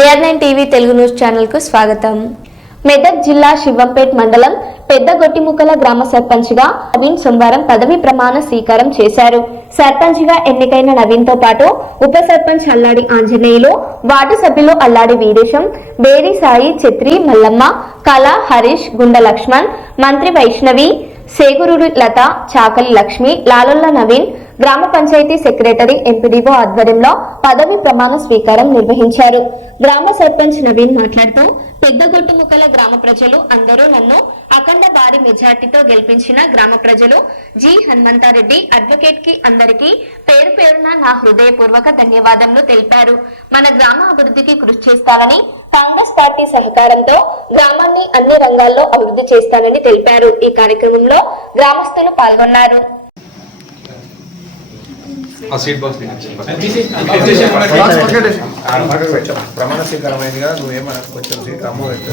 BR9 TV Telugu news channel కు స్వాగతం. మెదక్ జిల్లా శివంపేట్ మండలం పెద్దగొట్టిముక్కల గ్రామ సర్పంచ్ గా నవీన్ సోమవారం పదవి ప్రమాణ స్వీకారం చేశారు. సర్పంచ్ గా ఎన్నికైన నవీన్ తో పాటు ఉప సర్పంచ్ అల్లాడి ఆంజనేయులు, వార్డు సభ్యులు అల్లాడి వీరేశం, బేరి సాయి, ఛత్రి, మల్లమ్మ, కళ, హరీష్, గుండ లక్ష్మణ్, మంత్రి వైష్ణవి, సేగురూరి లత, చాకలి లక్ష్మి, లాలొల్ల నవీన్, గ్రామ పంచాయతీ సెక్రటరీ ఎంపీడీఓ ఆధ్వర్యంలో పదవి ప్రమాణ స్వీకారం నిర్వహించారు. గ్రామ సర్పంచ్ నవీన్ మాట్లాడుతూ, పెద్దగొట్టుముక్కల గ్రామ ప్రజలు అందరూ నన్ను అఖండ భారీ మెజార్టీతో గెలిపించిన గ్రామ ప్రజలు జి హనుమంతారెడ్డి అడ్వకేట్ కి అందరికీ పేరు పేరున నా హృదయపూర్వక ధన్యవాదాలు తెలిపారు. మన గ్రామ అభివృద్ధికి కృషి చేస్తానని, కాంగ్రెస్ పార్టీ సహకారంతో గ్రామాన్ని అన్ని రంగాల్లో అభివృద్ధి చేస్తానని తెలిపారు. ఈ కార్యక్రమంలో గ్రామస్తులు పాల్గొన్నారు. ప్రమాణ స్వీకారమైందిగా నువ్వేమన్నా కొంచెం సీట్ అమ్మ పెట్టు.